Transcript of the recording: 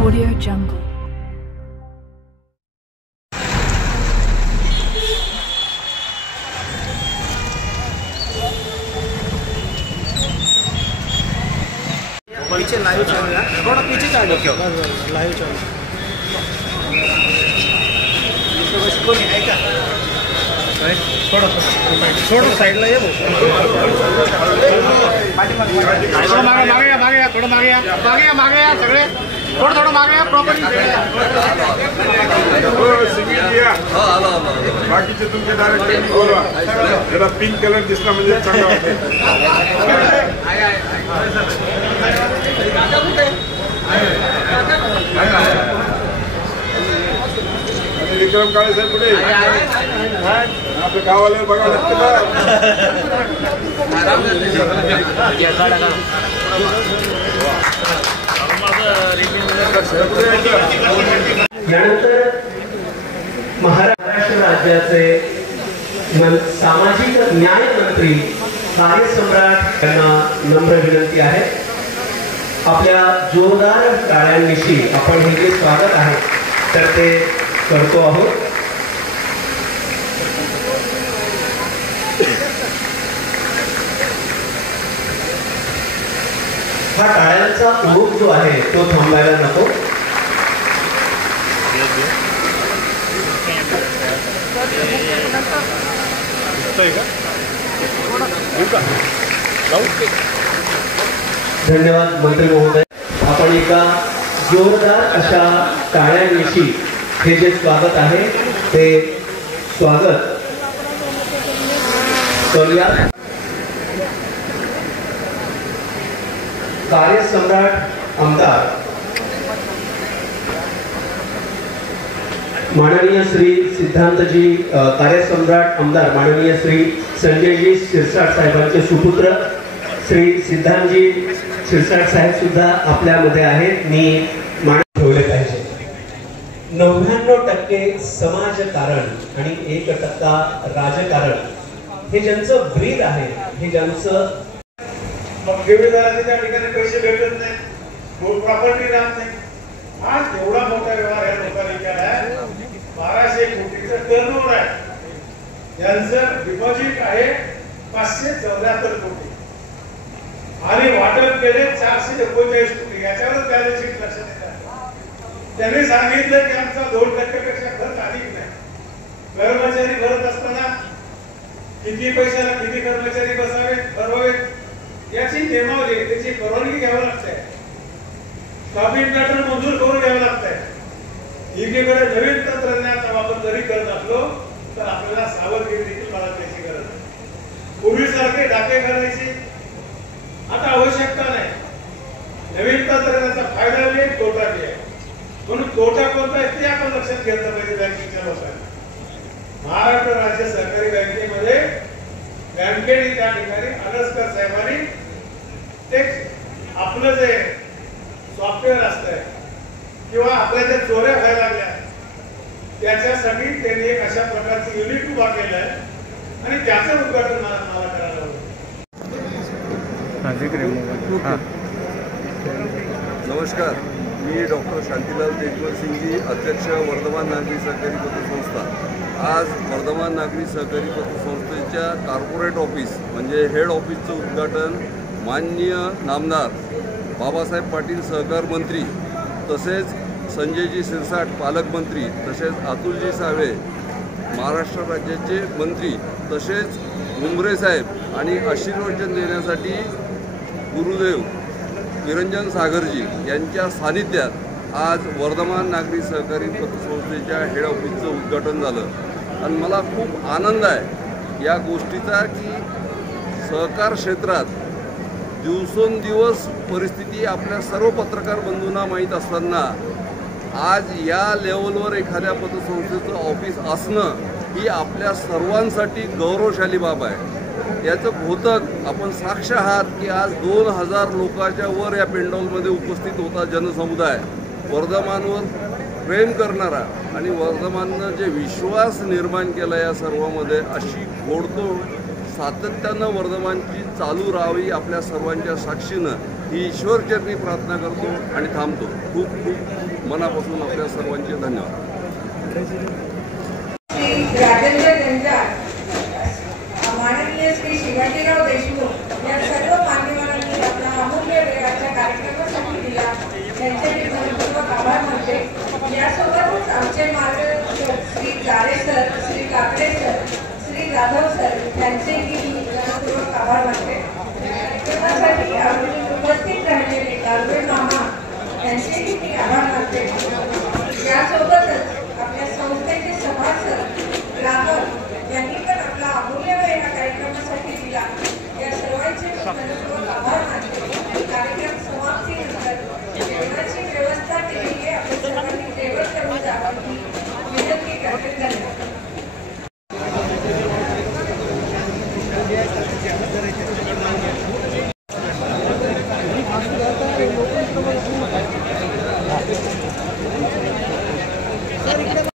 Audio Jungle. पीछे live चल रहा है, थोड़ा पीछे चल लो। क्यों लाइव चल थोड़ा साइडला ये थोडं मागे या सगळे थोडं मागे या प्रॉपर्टी बाकीचे तुमचे डायरेक्ट बोलवा जरा पिंक कलर दिसला म्हणजे चांगला विक्रम काळे साहेब कुठे आपल्या गावाला बघा यानंतर महाराष्ट्र राज्याचे सामाजिक न्याय मंत्री कार्यसम्राट यांना नम्र विनंती आहे, आपल्या जोरदार टाळ्यांविषयी आपण हे जे स्वागत आहे तर ते करतो आहोत। हा टाळ्यांचा ओघ जो आहे तो थांबायला नको। धन्यवाद मंत्री महोदय, आपण एका जोरदार अशा टाळ्यांविषयी हे जे स्वागत आहे ते स्वागत करूया। कार्यसम्राट आमदार माननीय श्री सिद्धांतजी, कार्यसम्राट आमदार माननीय श्री संजयजी शिरसाट साहेबांचे सुपुत्र श्री सिद्धांतजी शिरसाट साहेब सुद्धा आपल्यामध्ये आहेत। मी मान ठेवले पाहिजे। 99% समाजकारण आणि 1% राजकारण हे ज्यांचं ब्रीद आहे, हे ज्यांचं मग ठेवीदाराचे त्या ठिकाणी पैसे भेटत नाही, प्रॉपर्टी राहत नाही। आज एवढा मोठा व्यवहार या लोकांनी केला आहे, 1200 कोटीचा टर्नओव्हर आहे, यांचं डिपॉझिट आहे 574 कोटी आणि वाटप केले 439 कोटी। याच्यावर बॅलन्स शीट लक्षात येतात। त्यांनी सांगितलं की आमचा 2% पेक्षा खर्च अधिक नाही। कर्मचारी भरत असताना किती पैशाला किती कर्मचारी बसावेत ठरवावेत याची नियमावली, त्याची परवानगी घ्यावी लागते, कॉपी पॅटर्न मंजूर करून घ्यावं लागतंय। एकीकडे नवीन तंत्रज्ञानाचा वापर जरी करत असलो तर आपल्याला सावधगिरी देखील बाळगण्याची गरज आहे। पूर्वीसारखे डाके करायची आता आवश्यकता नाही। नवीन तंत्रज्ञानाचा फायदा बी आहे, तोटा बी आहे, म्हणून तोटा कोणता आहे ते आपण लक्षात घेतलं पाहिजे। बँकिंगच्या लोकांनी महाराष्ट्र राज्य सहकारी बँकेमध्ये बँकेने त्या ठिकाणी अनस्कर साहेबांनी एक आपलं जे सॉफ्टवेअर असतंय किंवा आपल्या ज्या चोऱ्या व्हायला लागल्या त्याच्यासाठी त्यांनी एक अशा प्रकारचं युनिट उभा केलं आहे आणि त्याचं उद्घाटन मला करायला होतं। नमस्कार, मी डॉक्टर शांतीलाल तेजपाल सिंगजी, अध्यक्ष वर्धमान नागरी सहकारी पतसंस्था। आज वर्धमान नागरी सहकारी पतसंस्थेच्या कॉर्पोरेट ऑफिस म्हणजे हेड ऑफिसचं उद्घाटन माननीय नामदार बाबासाहेब पाटील सहकार मंत्री, तसेच संजयजी शिरसाट पालकमंत्री, तसेच अतुलजी सावे महाराष्ट्र राज्याचे मंत्री, तसेच उमरे साहेब आणि आशीर्वचन देण्यासाठी गुरुदेव निरंजन सागरजी यांच्या सानिध्यात आज वर्धमान नागरी सहकारी पतसंस्थेच्या हेड ऑफिसचं उद्घाटन झालं। आणि मला खूप आनंद आहे या गोष्टीचा की सहकार क्षेत्रात दिवसेंदिवस परिस्थिती आपल्या सर्व पत्रकार बंधूंना माहीत असताना आज या लेवलवर एखाद्या पतसंस्थेचं ऑफिस असणं ही आपल्या सर्वांसाठी गौरवशाली बाब आहे। याचं द्योतक आपण साक्ष आहात की आज 2000 लोकांच्या वर या पेंडॉलमध्ये उपस्थित होता जनसमुदाय, वर्धमानवर प्रेम करणारा आणि वर्धमाननं जे विश्वास निर्माण केला या सर्वांमध्ये, अशी घोडतोड सातत्यानं वर्धमानची चालू राहावी आपल्या सर्वांच्या साक्षीनं ही ईश्वरचरणी प्रार्थना करतो आणि थांबतो. खूप खूप मनापासून आपल्या सर्वांचे धन्यवाद. श्री राजेंद्र जंजाळ, माननीय श्री शिवाजीराव देशमुख या सर्व मान्यवरांनी आपला अमूल्य वेळाच्या कार्यक्रमासाठी दिला त्यांचे मी मनपूर्वक आभार मानते. यासोबतच आमचे मार्गदर्शक श्री जारे sir, Shri Kakade sir, Shri Jadhav sir यांचेही मी मनपूर्वक आभार मानते. कार्यक्रमासाठी उपस्थित राहिलेले दानवे मामा यांचेही मी आभार मानते. यासोबतच आपल्या संस्थेचे सभासद ग्राहक यांनी पण आपला अमूल्य वेळ या कार्यक्रमासाठी दिला. या सर्वांचे मनपूर्वक आभार मानते. कार्यक्रम समाप्तीनंतर जेवणाची व्यवस्था केलेली आहे. आपण सर्वांनी जेवण करून जावं ही विनंती करते. धन्यवाद. Thank you.